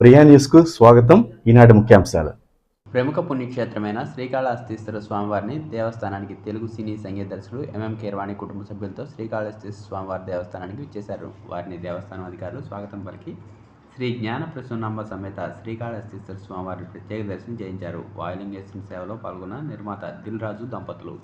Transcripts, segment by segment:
ప్రియా న్యూస్కు స్వాగతం. ఈనాటి ముఖ్యాంశాలు. ప్రముఖ పుణ్యక్షేత్రమైన శ్రీకాళహస్తీశ్వర స్వామివారిని దేవస్థానానికి తెలుగు సినీ సంగీత దర్శకుడు ఎంఎం కేర్వాణి కుటుంబ సభ్యులతో శ్రీకాళహస్తీశ్వర స్వామివారి దేవస్థానానికి విచ్చేశారు. వారిని దేవస్థానం అధికారులు స్వాగతం పలికి శ్రీ జ్ఞాన ప్రసూనాంబ సమేత శ్రీకాళహస్తీశ్వర స్వామివారిని ప్రత్యేక దర్శనం చేయించారు. వాయులింగేశ్వర సేవలో పాల్గొన్న నిర్మాత దిల్ రాజు దంపతులు.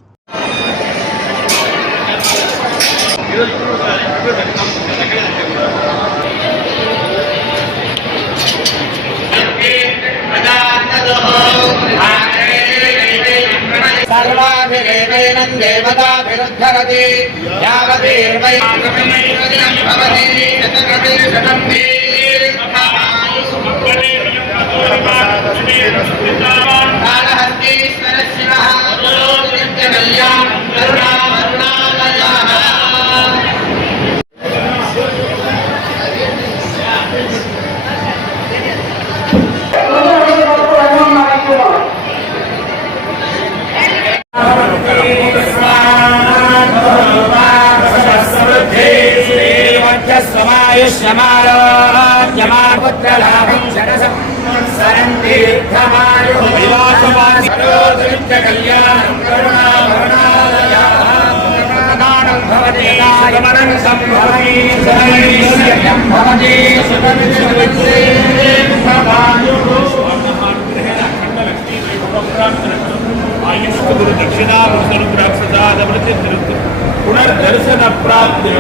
सर्वाभिरेवैनं देवताभिरुद्धरति यावतीर्वै भवति शतकटे स्वमायुष्यमारोग्यमापुत्रलाभं शरसन्तीर्थमायुवासवासिकल्याणं करुणावरुणालयानं भवति नागमनं सम्भवति सदैश्वर्यं भवति आयुष्कुरु दक्षिणामृतनुग्रह सदा नमृति पुनर्दर्शन प्राप्ति